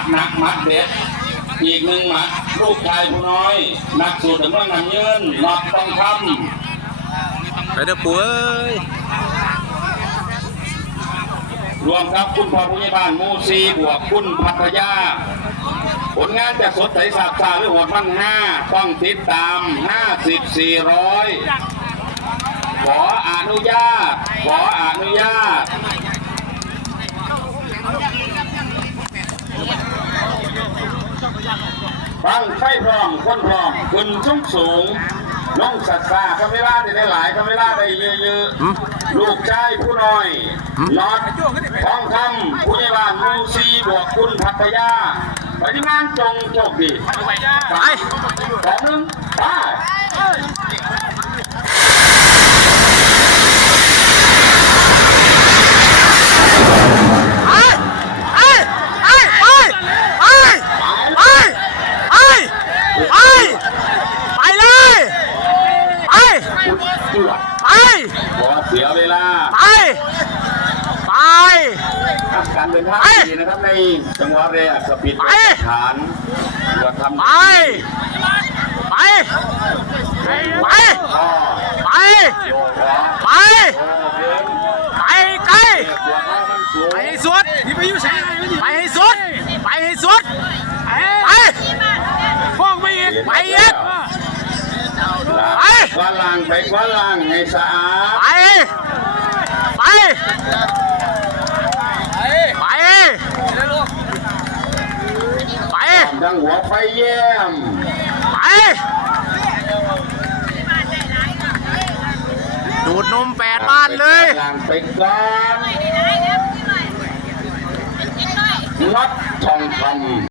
ดหนักมัดเด็ดอีกหนึ่งหมัดลูกชายผู้น้อยนักสูตรถึงว่าน้ำเงินหลอดทองคำไปเด้อปู่เอ้ยรวมครับคุณพ่อผู้ใหญ่บ้านมูซีบวกคุณพัทยาผลงานจะสดใสสาบซ่าหรือโหดมั่น5ต้องติดตาม50-400ขออนุญาตฟังไฟพร้อมคนพร้อมขึ้นสูงน้องสัตว์ซ่าคำเวลาได้หลายคำเวลาได้เยอะๆลูกชายผู้น้อยน็อตทองคำผู้ใหญ่บ้านมูซีบวกคุณพัทยาไปที่งานจงโชคดีไป2-1ไปเสียเวลาไปการเดินทางดีนะครับในจังหวะแรกสปีดฐานเราทำไปไกลไปให้สุดไปให้สุดฟ้องไปอีกไปอีกกวาดล่างให้สะอาดไปดังหัวไฟแย้มดูดนม8 บ้านเลยล่างไปก่อนน็อตทองคำ